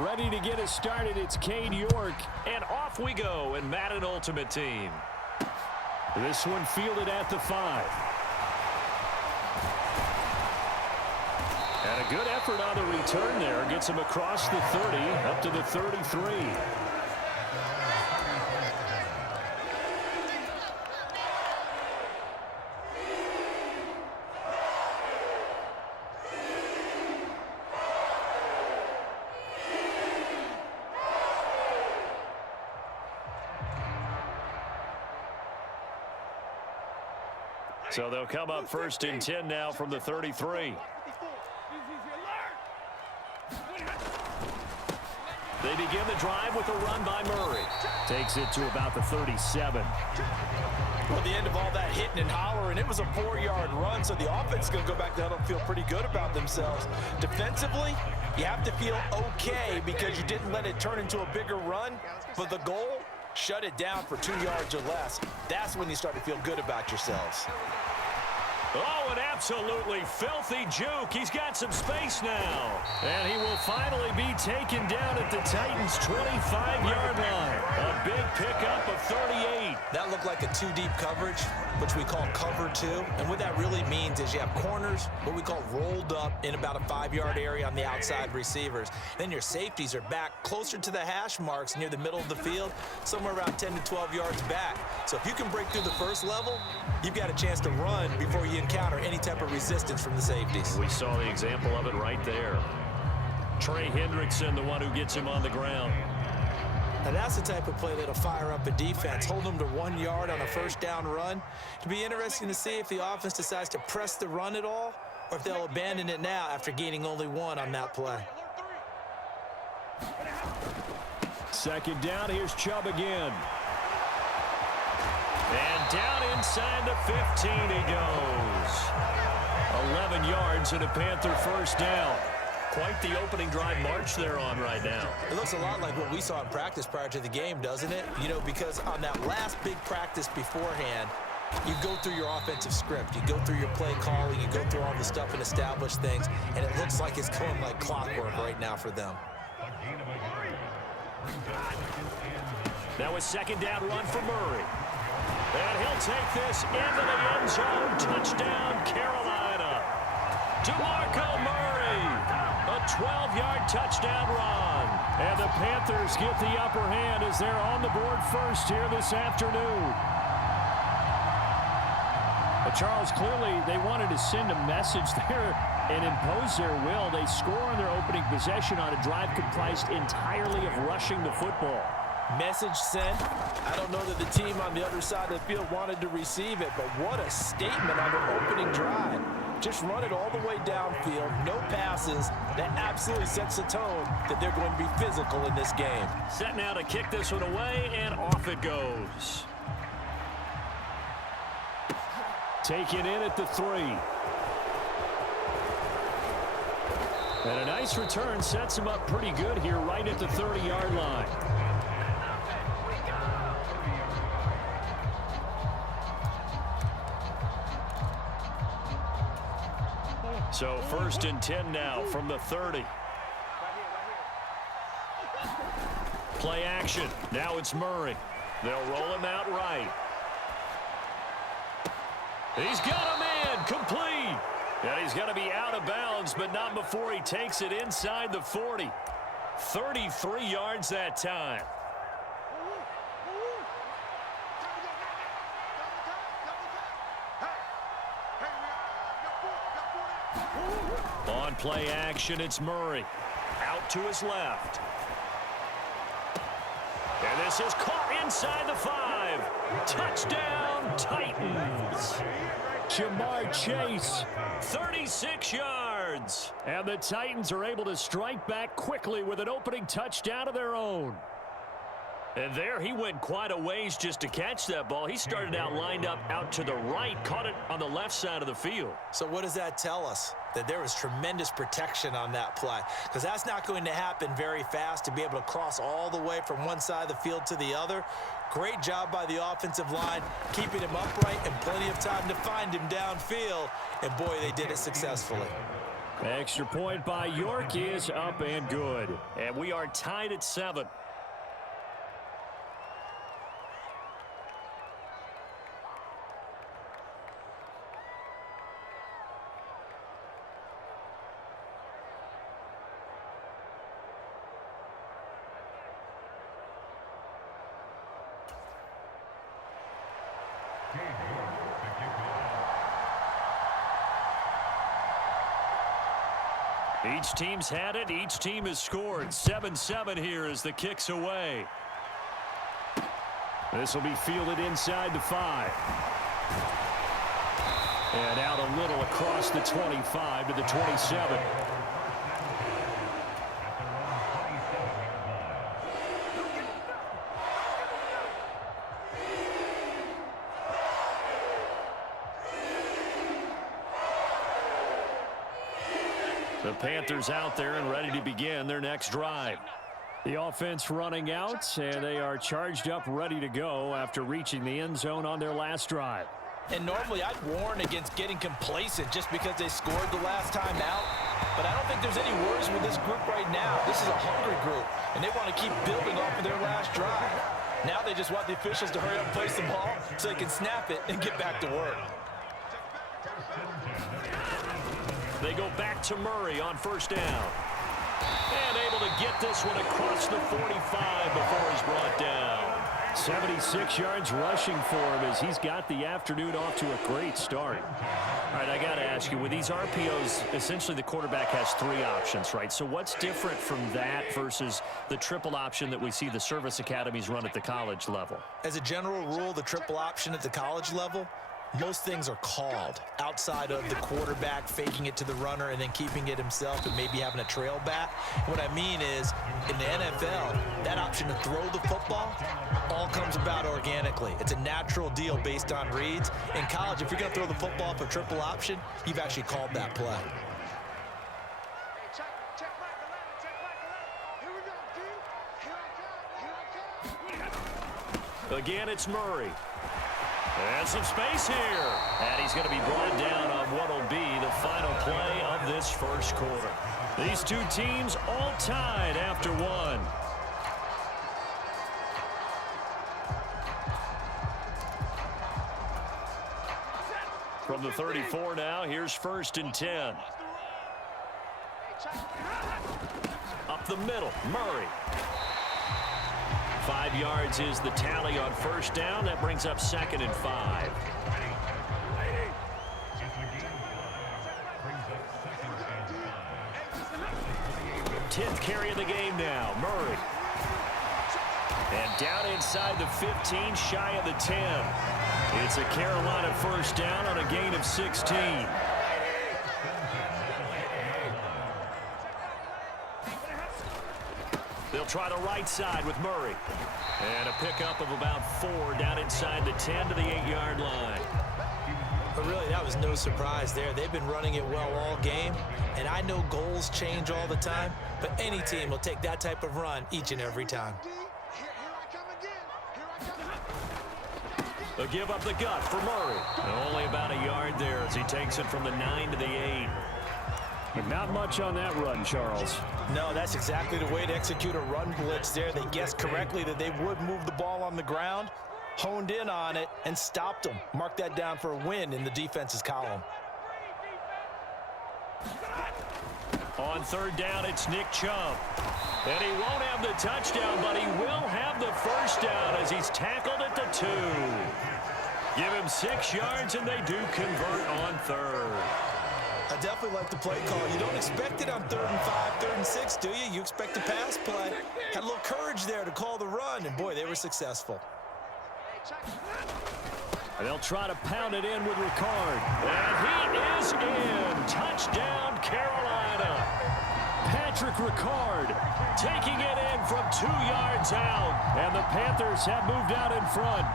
Ready to get us started, it's Cade York. And off we go in Madden Ultimate Team. This one fielded at the 5. And a good effort on the return there. Gets him across the 30, up to the 33. So they'll come up first and 10 now from the 33. They begin the drive with a run by Murray. Takes it to about the 37. Well, at the end of all that hitting and hollering, it was a 4-yard run, so the offense is going to go back to huddle and feel pretty good about themselves. Defensively, you have to feel okay because you didn't let it turn into a bigger run, but the goal, shut it down for 2 yards or less. That's when you start to feel good about yourselves. Oh, an absolutely filthy juke. He's got some space now. And he will finally be taken down at the Titans' 25-yard line. A big pickup of 38. That looked like a 2-deep coverage, which we call cover 2. And what that really means is you have corners, what we call rolled up in about a 5-yard area on the outside receivers. Then your safeties are back closer to the hash marks near the middle of the field, somewhere around 10 to 12 yards back. So if you can break through the first level, you've got a chance to run before you encounter any type of resistance from the safeties. We saw the example of it right there. Trey Hendrickson, the one who gets him on the ground. And that's the type of play that'll fire up a defense. Hold them to 1 yard on a first down run. It'll be interesting to see if the offense decides to press the run at all or if they'll abandon it now after gaining only 1 on that play. Second down, here's Chubb again. And down inside the 15 he goes. 11 yards and a Panther first down. Quite the opening drive march they're on right now. It looks a lot like what we saw in practice prior to the game, doesn't it? You know, because on that last big practice beforehand, you go through your offensive script. You go through your play calling. You go through all the stuff and establish things. And it looks like it's going like clockwork right now for them. Now a second down run for Murray. And he'll take this into the end zone. Touchdown, Carolina. DeMarco Murray. A 12-yard touchdown run. And the Panthers get the upper hand as they're on the board first here this afternoon. But Charles, clearly they wanted to send a message there and impose their will. They score on their opening possession on a drive comprised entirely of rushing the football. Message sent. I don't know that the team on the other side of the field wanted to receive it, but what a statement on the opening drive. Just run it all the way downfield, no passes. That absolutely sets the tone that they're going to be physical in this game. Set now to kick this one away, and off it goes. Taken in at the 3. And a nice return sets him up pretty good here right at the 30-yard line. So first and 10 now from the 30. Play action. Now it's Murray. They'll roll him out right. He's got a man complete. And he's going to be out of bounds, but not before he takes it inside the 40. 33 yards that time. On play action, it's Murray. Out to his left. And this is caught inside the 5. Touchdown, Titans. Jamar Chase, 36 yards. And the Titans are able to strike back quickly with an opening touchdown of their own. And there he went quite a ways just to catch that ball. He started out lined up out to the right, caught it on the left side of the field. So what does that tell us? That there was tremendous protection on that play. Because that's not going to happen very fast to be able to cross all the way from one side of the field to the other. Great job by the offensive line, keeping him upright and plenty of time to find him downfield. And boy, they did it successfully. Extra point by York is up and good. And we are tied at 7. Each team's had it. Each team has scored. 7-7 here as the kick's away. This will be fielded inside the 5. And out a little across the 25 to the 27. The Panthers out there and ready to begin their next drive. The offense running out, and they are charged up, ready to go after reaching the end zone on their last drive. And normally I'd warn against getting complacent just because they scored the last time out. But I don't think there's any worries with this group right now. This is a hungry group, and they want to keep building off of their last drive. Now they just want the officials to hurry up and place the ball so they can snap it and get back to work. They go back to Murray on first down. And able to get this one across the 45 before he's brought down. 76 yards rushing for him as he's got the afternoon off to a great start. All right, I got to ask you, with these RPOs, essentially the quarterback has 3 options, right? So what's different from that versus the triple option that we see the service academies run at the college level? As a general rule, the triple option at the college level, most things are called outside of the quarterback faking it to the runner and then keeping it himself and maybe having a trail back. What I mean is, in the NFL, that option to throw the football all comes about organically. It's a natural deal based on reads. In college, if you're going to throw the football for triple option, you've actually called that play. Again, it's Murray. And some space here. And he's going to be brought down on what will be the final play of this first quarter. These two teams all tied after 1. From the 34 now, here's 1st and 10. Up the middle, Murray. 5 yards is the tally on first down. That brings up 2nd and 5. 10th carry of the game now, Murray. And down inside the 15, shy of the 10. It's a Carolina first down on a gain of 16. They'll try the right side with Murray. And a pickup of about 4 down inside the 10 to the 8-yard line. But really, that was no surprise there. They've been running it well all game. And I know goals change all the time, but any team will take that type of run each and every time. They'll give up the gut for Murray. And only about a yard there as he takes it from the 9 to the 8. But not much on that run, Charles. No, that's exactly the way to execute a run blitz there. They guessed correctly that they would move the ball on the ground, honed in on it, and stopped them. Mark that down for a win in the defense's column. On 3rd down, it's Nick Chubb. And he won't have the touchdown, but he will have the first down as he's tackled at the 2. Give him 6 yards, and they do convert on 3rd. I definitely like the play call. You don't expect it on 3rd and 5, 3rd and 6, do you? You expect a pass play. Had a little courage there to call the run, and boy, they were successful. And they'll try to pound it in with Ricard. And he is in. Touchdown, Carolina. Patrick Ricard taking it in from 2 yards out. And the Panthers have moved out in front.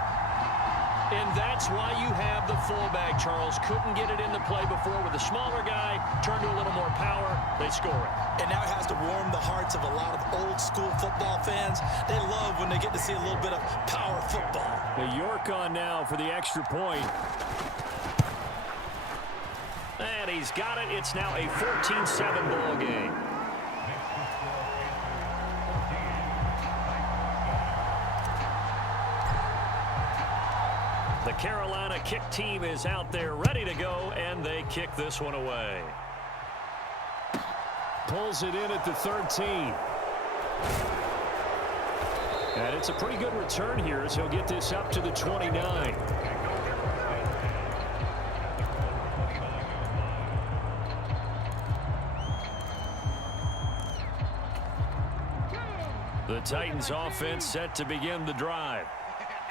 And that's why you have the fullback, Charles. Couldn't get it into play before with a smaller guy. Turned to a little more power. They score it. And now it has to warm the hearts of a lot of old-school football fans. They love when they get to see a little bit of power football. The York on now for the extra point. And he he's got it. It's now a 14-7 ball game. The Carolina kick team is out there ready to go, and they kick this one away. Pulls it in at the 13. And it's a pretty good return here as he'll get this up to the 29. The Titans offense set to begin the drive.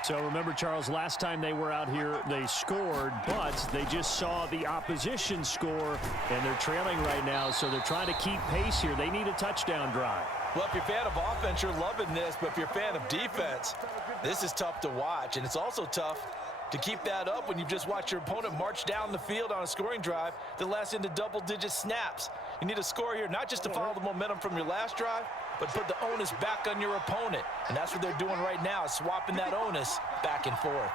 So remember, Charles, last time they were out here, they scored, but they just saw the opposition score, and they're trailing right now, so they're trying to keep pace here. They need a touchdown drive. Well, if you're a fan of offense, you're loving this, but if you're a fan of defense, this is tough to watch, and it's also tough to keep that up when you've just watched your opponent march down the field on a scoring drive that lasts into double-digit snaps. You need a score here, not just to follow the momentum from your last drive, but put the onus back on your opponent. And that's what they're doing right now, swapping that onus back and forth.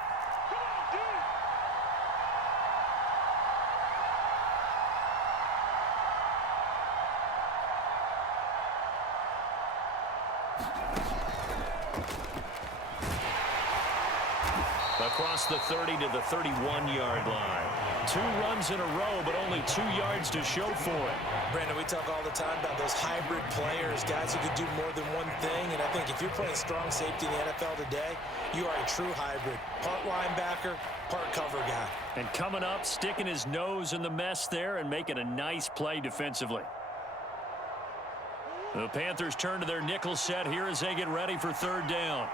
Across the 30 to the 31-yard line. 2 runs in a row, but only 2 yards to show for it. Brandon, we talk all the time about those hybrid players, guys who can do more than one thing. And I think if you're playing strong safety in the NFL today, you are a true hybrid. Part linebacker, part cover guy. And coming up, sticking his nose in the mess there and making a nice play defensively. The Panthers turn to their nickel set here as they get ready for 3rd down.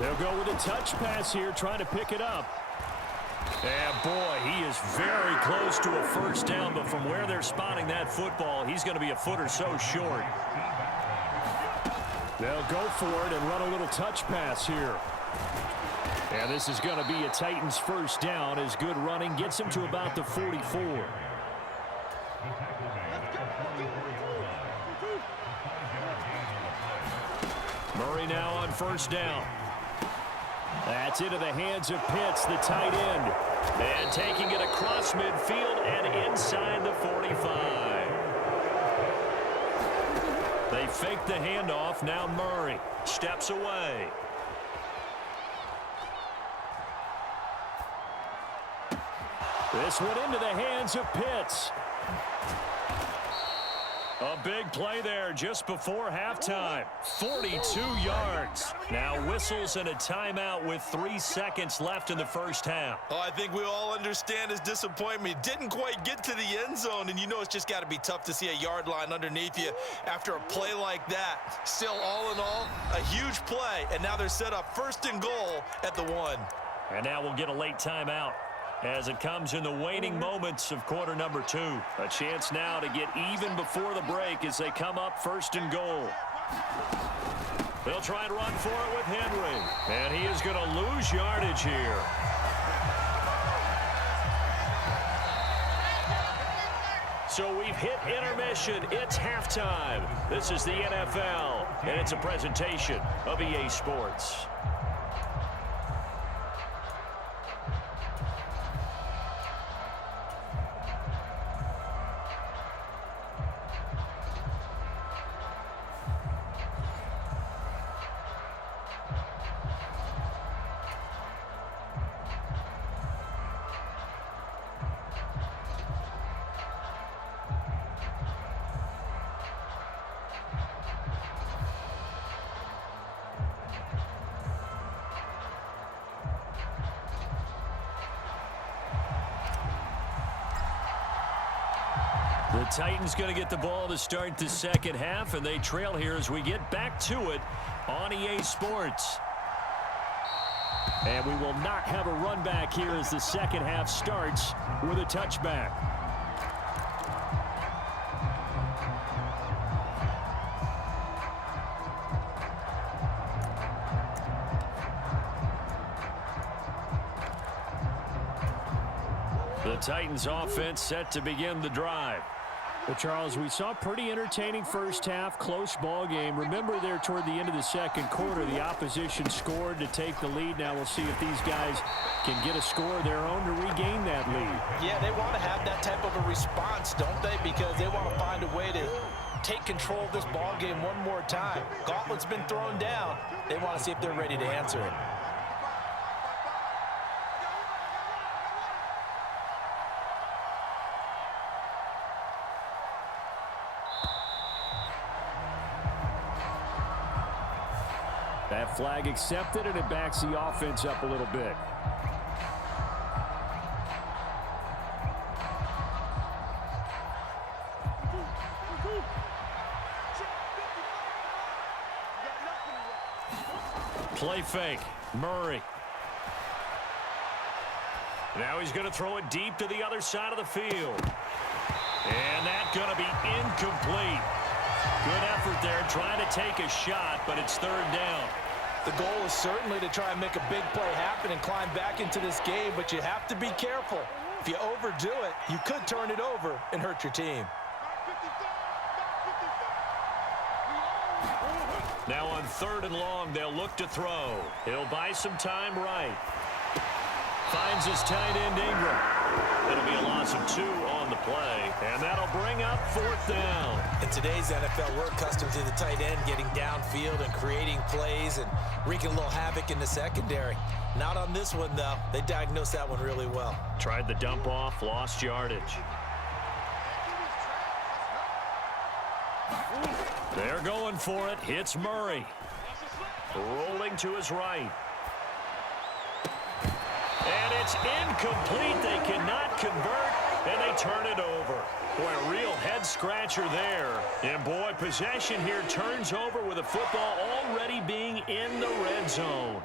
They'll go with a touch pass here, trying to pick it up. And boy, he is very close to a 1st down, but from where they're spotting that football, he's going to be a foot or so short. They'll go for it and run a little touch pass here. And this is going to be a Titans 1st down as good running gets him to about the 44. Murray now on 1st down. That's into the hands of Pitts, the tight end. And taking it across midfield and inside the 45. They fake the handoff. Now Murray steps away. This one into the hands of Pitts. A big play there just before halftime. 42 yards. Now whistles and a timeout with 3 seconds left in the 1st half. Oh, I think we all understand his disappointment. Didn't quite get to the end zone, and you know it's just got to be tough to see a yard line underneath you after a play like that. Still, all in all, a huge play, and now they're set up 1st and goal at the 1. And now we'll get a late timeout as it comes in the waning moments of quarter number 2. A chance now to get even before the break as they come up 1st and goal. They'll try and run for it with Henry. And he is going to lose yardage here. So we've hit intermission. It's halftime. This is the NFL, and it's a presentation of EA Sports. The Titans going to get the ball to start the 2nd half, and they trail here as we get back to it on EA Sports. And we will not have a run back here as the 2nd half starts with a touchback. The Titans offense set to begin the drive. Well, Charles, we saw a pretty entertaining first half, close ball game. Remember there toward the end of the second quarter, the opposition scored to take the lead. Now we'll see if these guys can get a score of their own to regain that lead. Yeah, they want to have that type of a response, don't they? Because they want to find a way to take control of this ball game one more time. Gauntlet's been thrown down. They want to see if they're ready to answer it. That flag accepted, and it backs the offense up a little bit. Play fake. Murray. Now he's going to throw it deep to the other side of the field. And that's going to be incomplete. Good effort there trying to take a shot, but it's third down. The goal is certainly to try and make a big play happen and climb back into this game, but you have to be careful. If you overdo it, you could turn it over and hurt your team. Now on third and long, they'll look to throw. He'll buy some time right. Finds his tight end Ingram. It'll be a loss of 2 on the play, and that'll bring up fourth down. In today's NFL, we're accustomed to the tight end getting downfield and creating plays and wreaking a little havoc in the secondary. Not on this one, though. They diagnosed that one really well. Tried the dump off, lost yardage. They're going for it. Hits Murray. Rolling to his right. And it's incomplete. They cannot convert, and they turn it over. Boy, a real head-scratcher there. And, boy, possession here turns over with the football already being in the red zone.